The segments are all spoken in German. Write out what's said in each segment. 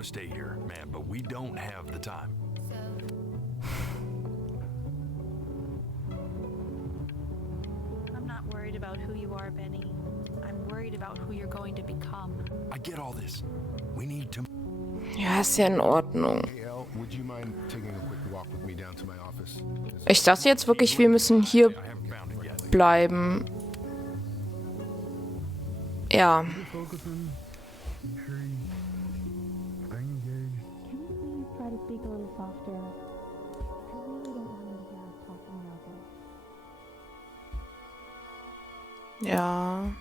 to stay here, man, but we don't have the time. I'm not worried about who you are, Benny. I'm worried about who you're going to become. I get all this. We need to... Ja, ist ja in Ordnung. Hey, Elle, would you mind taking a quick walk with me down to my office? Ich dachte jetzt wirklich, wir müssen hier I haven't found it yet. bleiben. Ja. Try to speak a little softer. I really don't want him to hear us talking about this. Ja.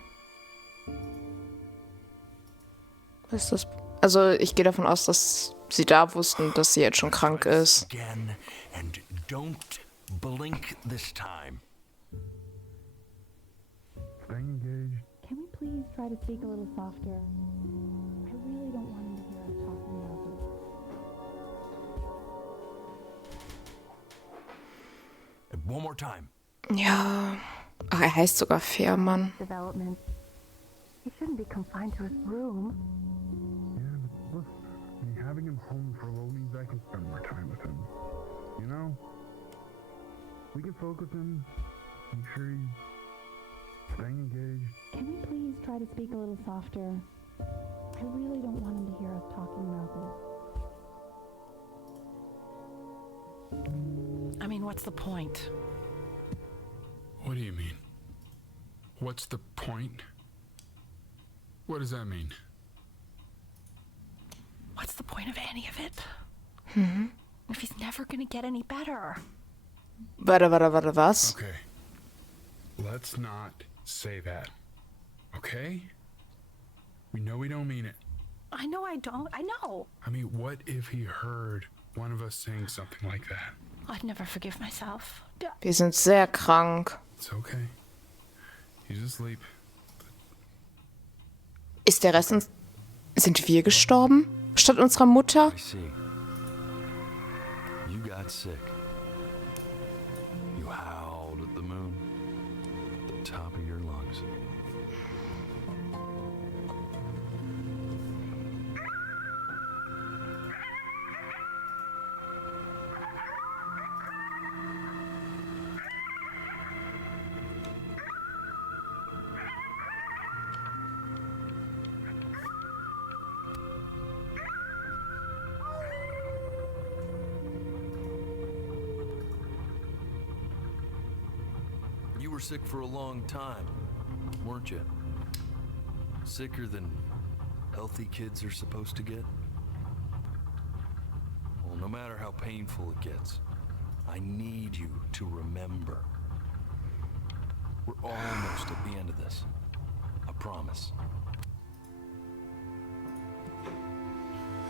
Was ist das? Also ich gehe davon aus, dass sie da wussten, dass sie jetzt schon krank ist. Again, and don't blink this time. Can we please try to speak a little softer? I really don't want him to hear us talking about this. One more time. Ja. Ach, er heißt sogar Fährmann. Development. He shouldn't be confined to his room. Yeah, but look, having him home for a while means I can spend more time with him. You know? We can focus him, make sure he's staying engaged. Can we please try to speak a little softer? I really don't want him to hear us talking about this. I mean, what's the point? What do you mean? What's the point? What does that mean? What's the point of any of it? If he's never gonna get any better. Warte, was? Okay. Let's not say that. Okay? We know we don't mean it. I know I don't. I know. I mean, what if he heard one of us saying something like that? I'd never forgive myself. Wir sind sehr krank. It's okay. He's asleep. Ist der Rest... Sind wir gestorben? Statt unserer Mutter? I see. You got sick. You howled at the moon. At the top of your lungs. You were sick for a long time, weren't you? Sicker than healthy kids are supposed to get? Well, no matter how painful it gets, I need you to remember. We're almost at the end of this. I promise.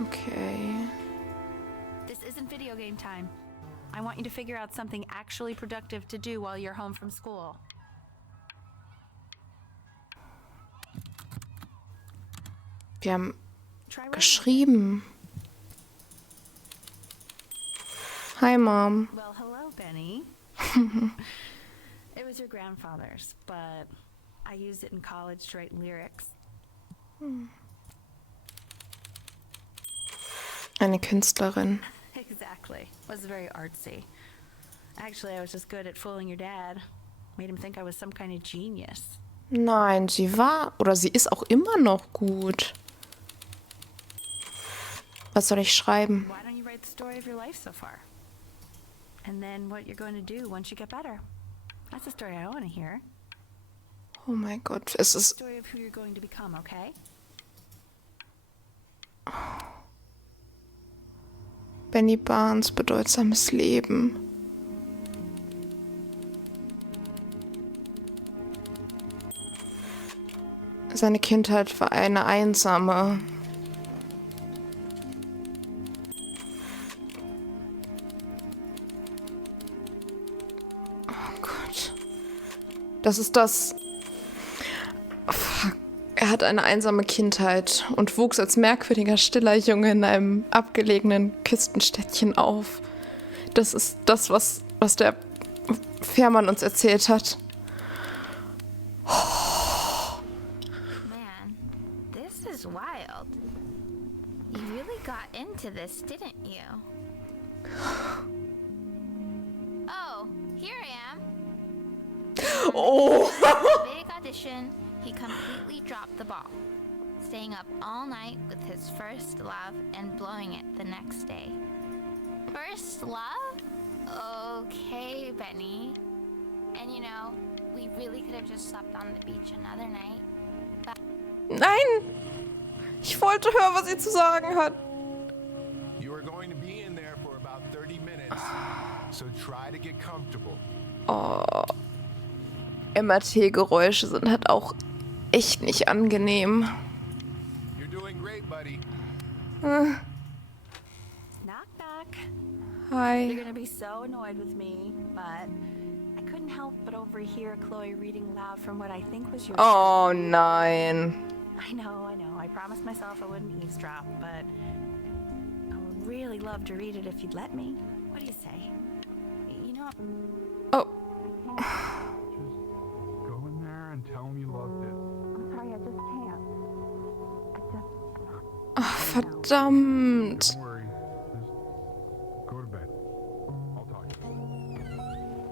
Okay. This isn't video game time. I want you to figure out something actually productive to do while you're home from school. Wir haben Try writing. geschrieben. Hi, Mom. Well, hello, Benny. It was your grandfather's, but I used it in college to write lyrics. Eine Künstlerin. Exactly. Was very artsy. Actually, I was just good at fooling your dad. Made him think I was some kind of genius. Nein, sie war oder sie ist auch immer noch gut. Was soll ich schreiben? Why don't you write the story of your life so far? And then what you're going to do once you get better. That's the story I want to hear. Oh mein Gott, es ist... Story of who you're going to become, okay? Benny Barnes, bedeutsames Leben. Seine Kindheit war eine einsame. Oh Gott. Das ist das... Fuck. Er hat eine einsame Kindheit und wuchs als merkwürdiger, stiller Junge in einem abgelegenen Küstenstädtchen auf. Das ist das, was der Fährmann uns erzählt hat. Man, this is wild. You really got into this, didn't you? Oh, here I am. Oh. Big audition, he completely dropped the ball, staying up all night with his first love and blowing it the next day. First love? Okay, Benny. And you know, we really could have just slept on the beach another night. Nein! Ich wollte hören, was sie zu sagen hat. You are going to be in there for about 30 minutes, so try to get comfortable. Oh. MRT-Geräusche sind halt auch echt nicht angenehm. You're doing great, buddy. Knock, knock. Hi. You're gonna be so annoyed with me, but I couldn't help but overhear Chloe reading loud from what I think was your. Oh nein. I know. I promised myself I wouldn't eavesdrop, but I would really love to read it if you'd let me. What do you say? You know. Oh. Just go in there and tell him you loved it. I'm sorry, I just can't. Ach, verdammt. Don't worry. Just go to bed. I'll talk to you.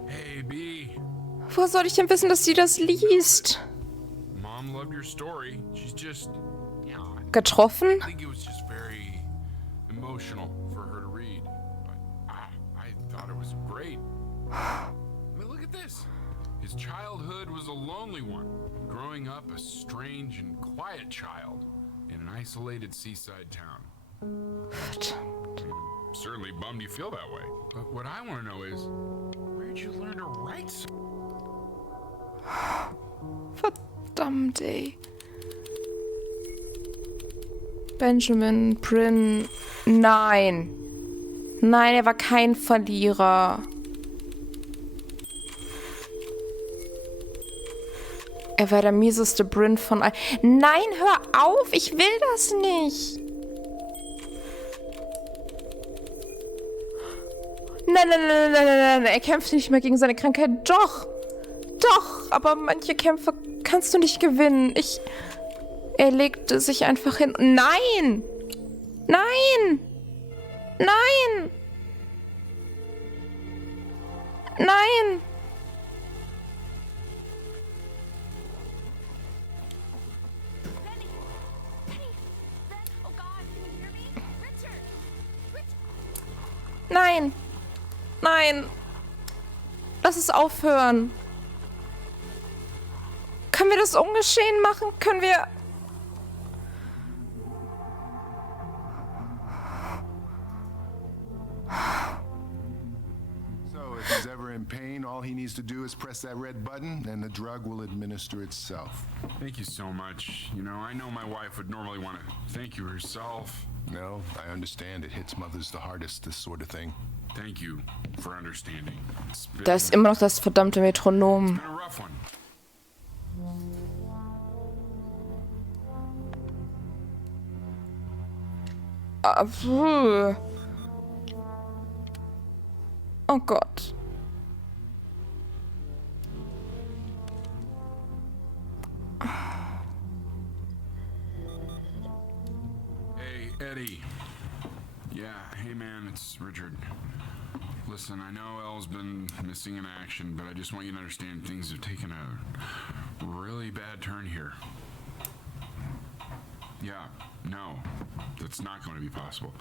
Hey, B. Woher soll ich denn wissen, dass sie das liest? Mom loved your story. She's just, you know, Getroffen? I think it was just very emotional for her to read. But I thought it was great. I mean, look at this. His childhood was a lonely one, growing up a strange and quiet child in an isolated seaside town. Certainly bummed you feel that way. But what I want to know is, where'd you learn to write so? Verdammt, ey. Benjamin, Bryn. Nein. Nein, er war kein Verlierer. Er war der mieseste Bryn von allen. Nein, hör auf! Ich will das nicht! Nein. Er kämpft nicht mehr gegen seine Krankheit. Doch! Doch! Aber manche Kämpfe kannst du nicht gewinnen. Er legte sich einfach hin. Nein! Nein! Nein! Nein! Nein! Nein! Lass es aufhören. Können wir das ungeschehen machen? Können wir... So if he's ever in pain, all he needs to do is press that red button and the drug will administer itself. Thank you so much. You know, I know my wife would normally want to thank you herself. No, I understand it hits mothers the hardest, this sort of thing. Thank you for understanding. Da ist immer noch das verdammte Metronom. been a rough one. Oh Gott. Hey, Eddie. Yeah, hey man, it's Richard. Listen, I know Elle's been missing in action, but I just want you to understand things have taken a really bad turn here. Yeah, no, that's not going to be possible.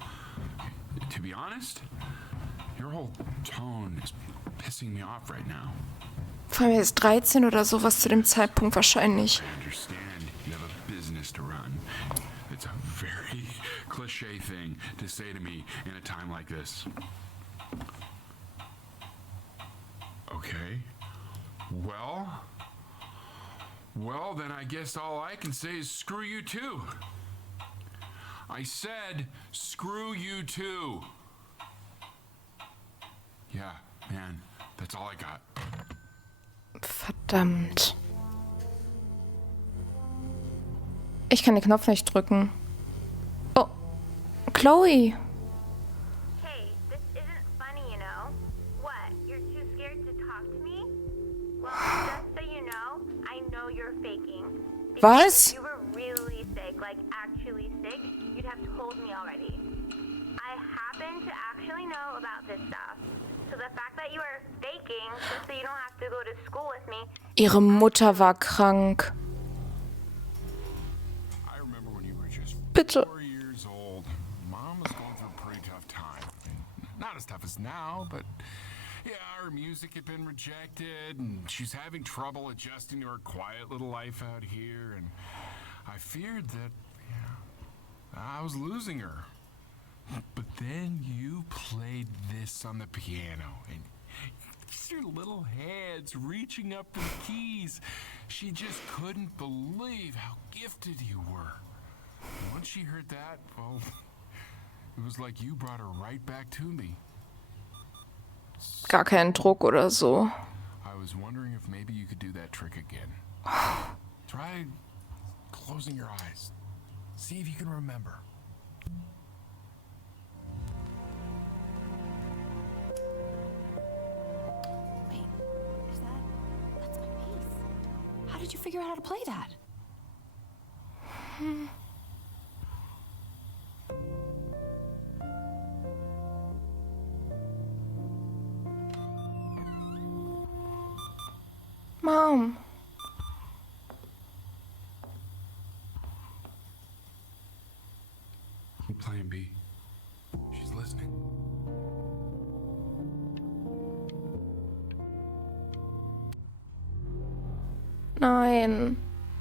To be honest, your whole tone is pissing me off right now. Vor allem er ist 13 oder sowas zu dem Zeitpunkt wahrscheinlich. I understand you have a business to run. It's a very cliche thing to say to me in a time like this. Okay. Well, then I guess all I can say is screw you too. I said screw you too. Yeah, man, that's all I got. Verdammt. Ich kann den Knopf nicht drücken. Oh, Chloe. Hey, this isn't funny, you know. What? You're too scared to talk to me? Well, just so you know you're faking. Was? If you were really sick, like actually sick, you'd have told me already. that you were faking just so you don't have to go to school with me. Ihre Mutter war krank. I remember when you were just Bitte. 4 years old. Mom was going through a pretty tough time. Not as tough as now, but yeah, her music had been rejected, and she's having trouble adjusting to her quiet little life out here. And I feared that, I was losing her. But then you played this on the piano, and your little hands reaching up for the keys. She just couldn't believe how gifted you were. Once she heard that, well, it was like you brought her right back to me. Gar keinen Druck oder so. I was wondering if maybe you could do that trick again. Try closing your eyes. See if you can remember. Wait, that's my bass. How did you figure out how to play that? Mom. Keep playing B. She's listening. Nein.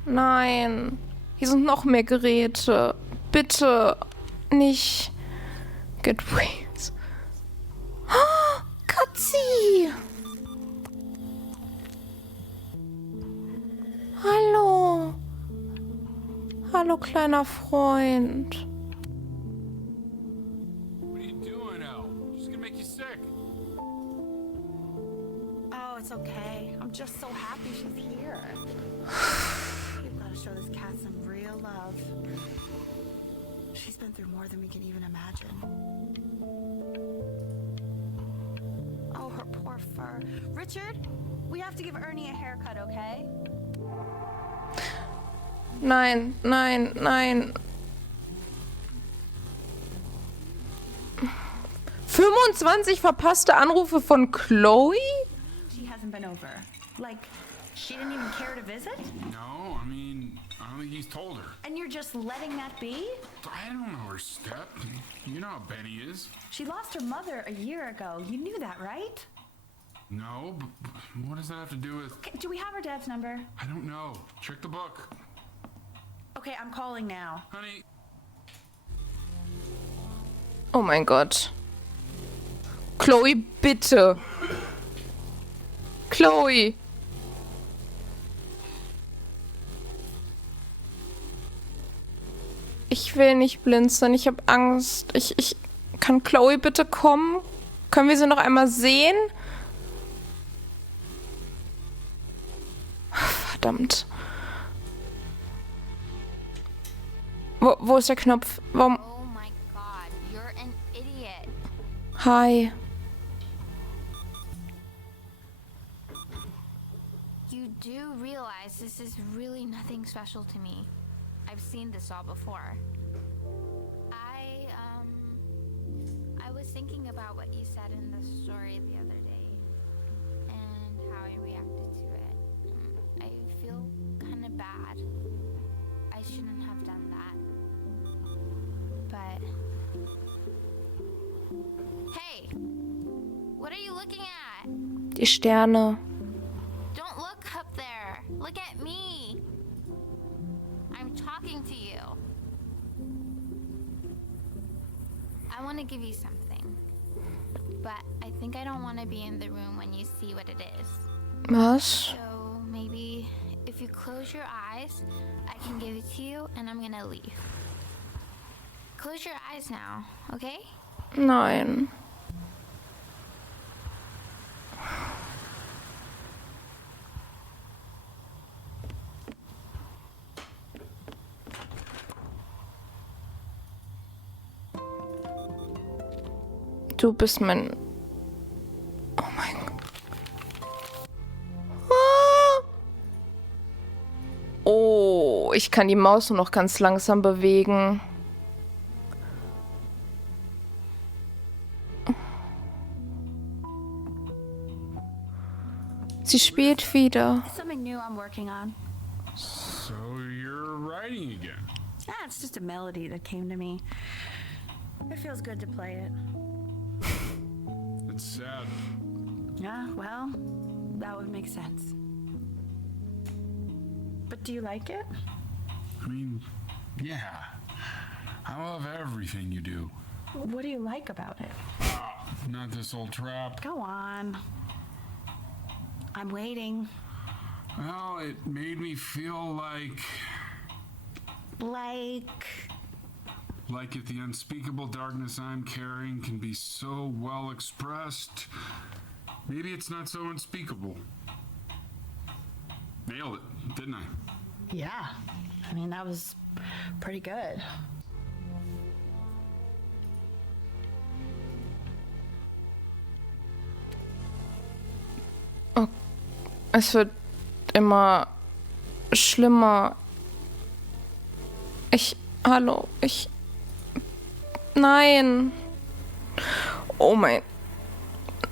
Nein. Hier sind noch mehr Geräte. Bitte nicht. Get wings. Oh, Katzi. Hallo. Hallo, kleiner Freund. What are you doing, Elle? She's gonna make you sick. Oh, it's okay. I'm just so happy she's here. We've got to show this cat some real love. She's been through more than we can even imagine. Oh, her poor fur. Richard, we have to give Ernie a haircut, okay? Nein, nein, nein. 25 verpasste Anrufe von Chloe? She hasn't been over. Like, she didn't even care to visit? No, I mean, I don't think he's told her. And you're just letting that be? I don't know her step. You know how Benny is. She lost her mother a year ago. You knew that, right? No, but what does that have to do with... Okay, do we have her dad's number? I don't know. Check the book. Okay, I'm calling now. Honey, Oh mein Gott. Chloe, bitte. Chloe. Ich will nicht blinzeln. Ich habe Angst. Kann Chloe bitte kommen? Können wir sie noch einmal sehen? Verdammt. Wo ist der Knopf? Warum? Oh my god, you're an idiot. Hi. You do realize this is really nothing special to me. I've seen this all before. I was thinking about what you said in the story the other day and how I reacted to it. I feel kind of bad. I shouldn't have done that. But hey, what are you looking at? Die Sterne. Don't look up there. Look at me. I'm talking to you. I want to give you something. But I think I don't want to be in the room when you see what it is. Was? So maybe if you close your eyes, I can give it to you and I'm gonna leave. Close your eyes now, okay? Nein. Du bist mein... Oh mein Gott. Ah! Oh, ich kann die Maus nur noch ganz langsam bewegen. Sie spielt wieder. Something new I'm working on. So you're writing again? It's just a melody that came to me. It feels good to play it. It's sad. Yeah, well, that would make sense. But do you like it? I mean, yeah. I love everything you do. What do you like about it? Not this old trap. Go on. I'm waiting. Well, it made me feel like if the unspeakable darkness I'm carrying can be so well expressed, maybe it's not so unspeakable. Nailed it, didn't I? Yeah. I mean, that was pretty good. Oh, es wird immer schlimmer. Hallo, nein. Oh mein,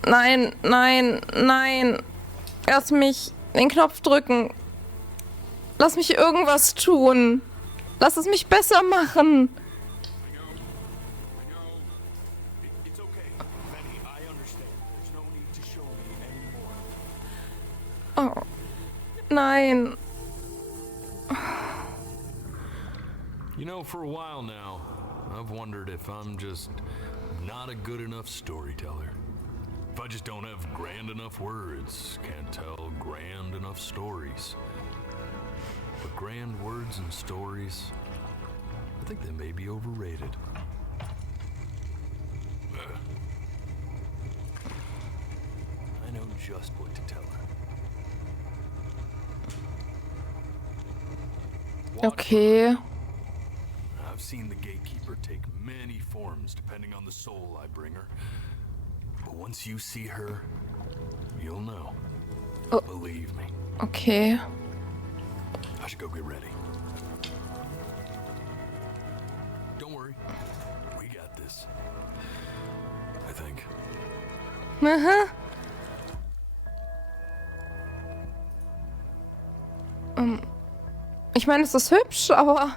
nein. Lass mich den Knopf drücken. Lass mich irgendwas tun. Lass es mich besser machen. It's okay, Benny. I understand. There's no need to show me anymore. Oh, nein. You know, for a while now, I've wondered if I'm just not a good enough storyteller. If I just don't have grand enough words, can't tell grand enough stories. But grand words and stories, I think they may be overrated. I know just what to tell her. Okay. I've seen the gatekeeper take many forms depending on the soul I bring her. But once you see her, you'll know. Oh. Believe me. Okay. I should go get ready. Don't worry. We got this. I think. Aha. Ich meine, es ist hübsch, aber...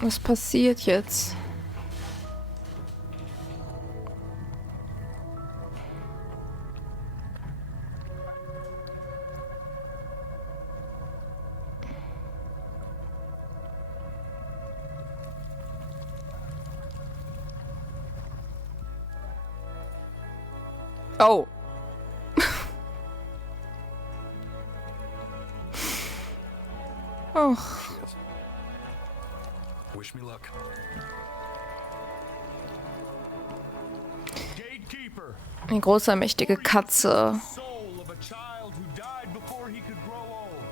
Was passiert jetzt? Oh. Oh. Wish me luck. Gatekeeper. Eine große, mächtige Katze. Soul of a child who died before he could grow old.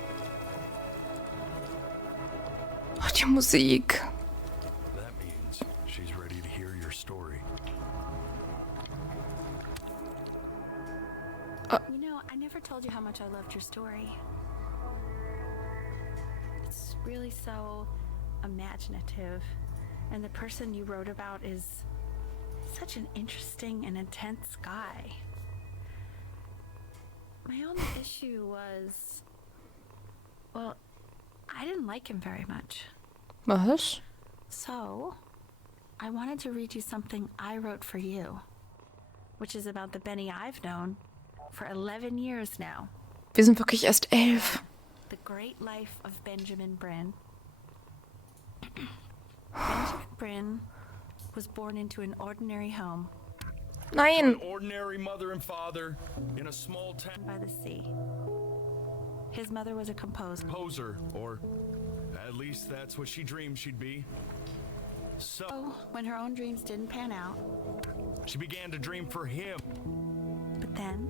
Oh, die Musik. That means she's ready to hear your story. You know, I never told you how much I loved your story. It's really so imaginative, and the person you wrote about is such an interesting and intense guy. My only issue was, well, I didn't like him very much. Was? So, I wanted to read you something I wrote for you, which is about the Benny I've known for 11 years now. Wir sind wirklich erst 11. The Great Life of Benjamin Brin. Benjamin Brin was born into an ordinary home Nein. An ordinary mother and father in a small town. by the sea. His mother was a composer. Or at least that's what she dreamed she'd be. So When her own dreams didn't pan out, she began to dream for him. but then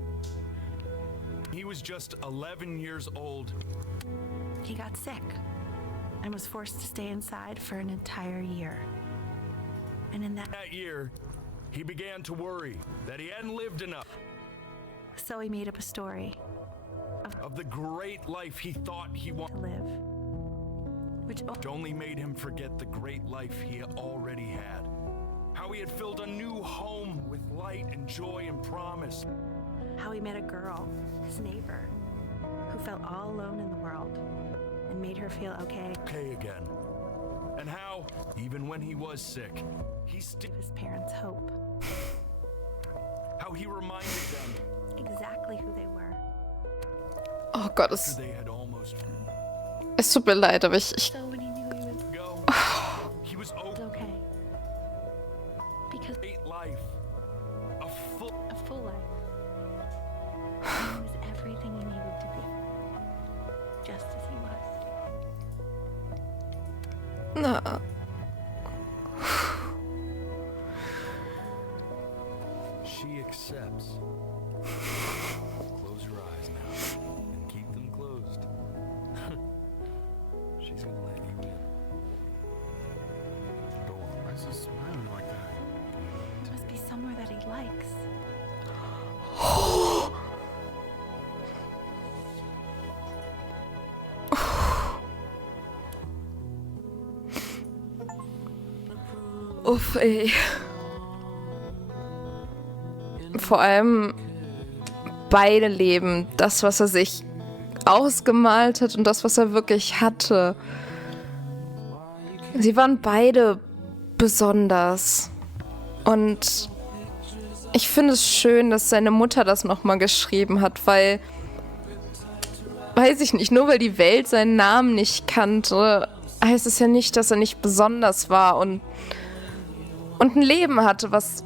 He was just 11 years old. he got sick and was forced to stay inside for an entire year. And in that, That year, he began to worry that he hadn't lived enough so he made up a story of the great life he thought he to wanted. live. which It only made him forget the great life he already had. How he had filled a new home with light and joy and promise. how he met a girl, his neighbor, who felt all alone in the world and made her feel okay. Okay again. And how, even when he was sick, he still His parents' hope, how he reminded them exactly who they were. Oh Gott, after they had almost es tut mir leid, aber ich So when he knew he was go, he was okay, because great life, a full life, he was everything he needed to be, just as he was. na. She accepts. Close your eyes now and keep them closed. She's gonna let you in. Go on. Why is he smiling like that? It must be somewhere that he likes. Uff, ey. Vor allem beide Leben, das, was er sich ausgemalt hat und das, was er wirklich hatte. Sie waren beide besonders. Und ich finde es schön, dass seine Mutter das nochmal geschrieben hat, weil, weiß ich nicht, nur weil die Welt seinen Namen nicht kannte, heißt es ja nicht, dass er nicht besonders war und ein Leben hatte, was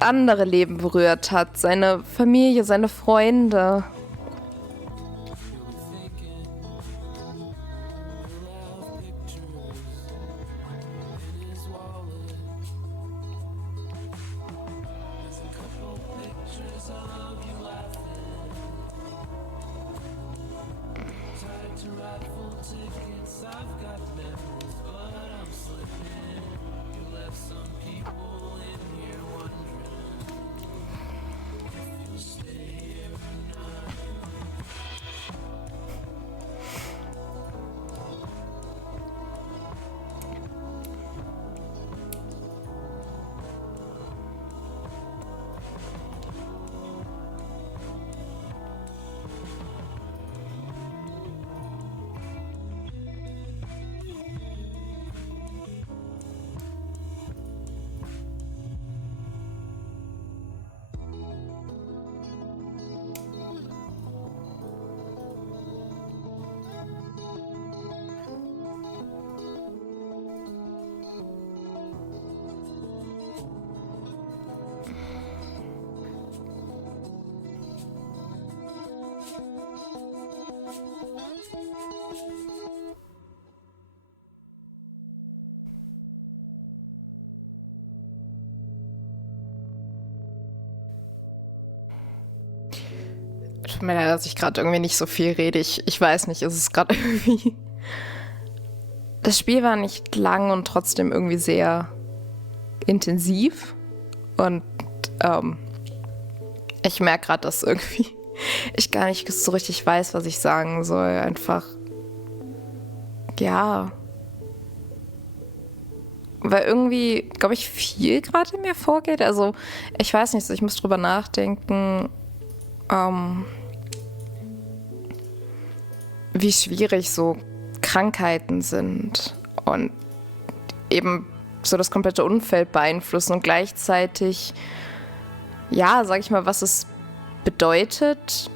andere Leben berührt hat. Seine Familie, seine Freunde. Tut mir leid, dass ich gerade irgendwie nicht so viel rede. Ich weiß nicht, ist es gerade irgendwie... Das Spiel war nicht lang und trotzdem irgendwie sehr intensiv. Und ich merke gerade, dass irgendwie ich gar nicht so richtig weiß, was ich sagen soll. Einfach, ja... Weil irgendwie, glaube ich, viel gerade in mir vorgeht. Also, ich weiß nicht, ich muss drüber nachdenken, wie schwierig so Krankheiten sind und eben so das komplette Umfeld beeinflussen und gleichzeitig, ja, sag ich mal, was es bedeutet,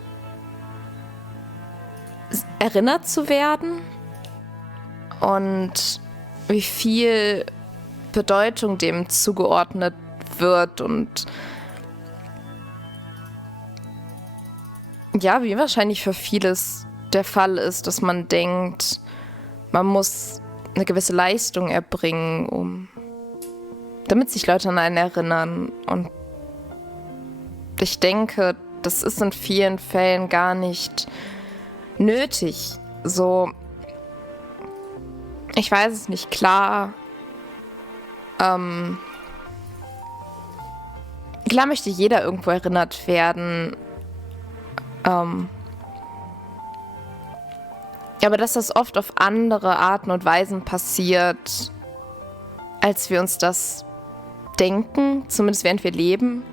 erinnert zu werden und wie viel Bedeutung dem zugeordnet wird und ja, wie wahrscheinlich für vieles der Fall ist, dass man denkt, man muss eine gewisse Leistung erbringen, damit sich Leute an einen erinnern. Und ich denke, das ist in vielen Fällen gar nicht nötig. So, ich weiß es nicht, klar. Klar möchte jeder irgendwo erinnert werden. Aber dass das oft auf andere Arten und Weisen passiert, als wir uns das denken, zumindest während wir leben.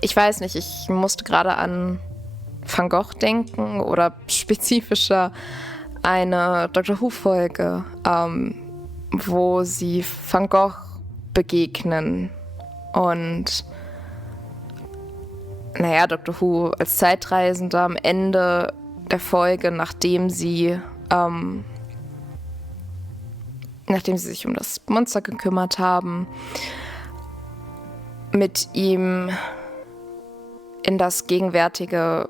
Ich weiß nicht, ich musste gerade an Van Gogh denken oder spezifischer eine Dr. Who-Folge, wo sie Van Gogh begegnen und Dr. Who als Zeitreisender am Ende der Folge, nachdem sie sich um das Monster gekümmert haben, mit ihm in das gegenwärtige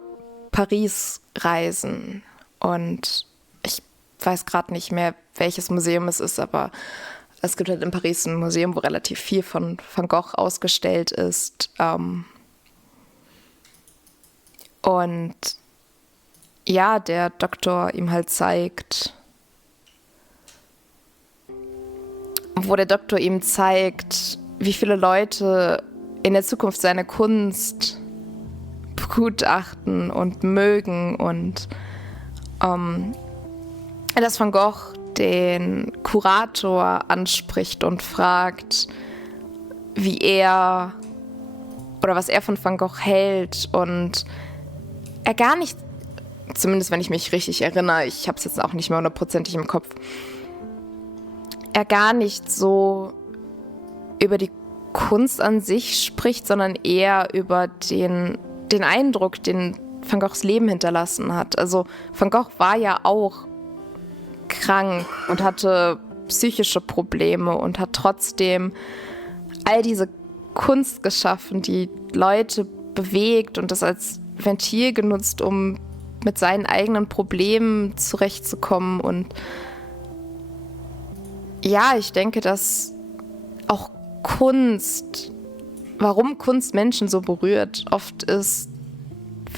Paris reisen. Und ich weiß gerade nicht mehr, welches Museum es ist, aber es gibt halt in Paris ein Museum, wo relativ viel von Van Gogh ausgestellt ist. Und ja, der Doktor ihm halt zeigt, wie viele Leute in der Zukunft seine Kunst begutachten und mögen und dass Van Gogh den Kurator anspricht und fragt, wie er oder was er von Van Gogh hält und er gar nicht, zumindest wenn ich mich richtig erinnere, ich habe es jetzt auch nicht mehr 100% im Kopf, er gar nicht so über die Kunst an sich spricht, sondern eher über den Eindruck, den Van Goghs Leben hinterlassen hat. Also Van Gogh war ja auch krank und hatte psychische Probleme und hat trotzdem all diese Kunst geschaffen, die Leute bewegt und das als Ventil genutzt, um mit seinen eigenen Problemen zurechtzukommen. Und ja, ich denke, dass auch warum Kunst Menschen so berührt, oft ist,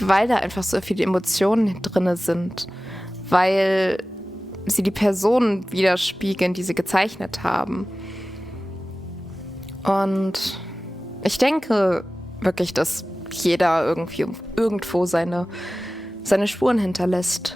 weil da einfach so viele Emotionen drin sind, weil sie die Personen widerspiegeln, die sie gezeichnet haben. Und ich denke wirklich, dass jeder irgendwo seine Spuren hinterlässt.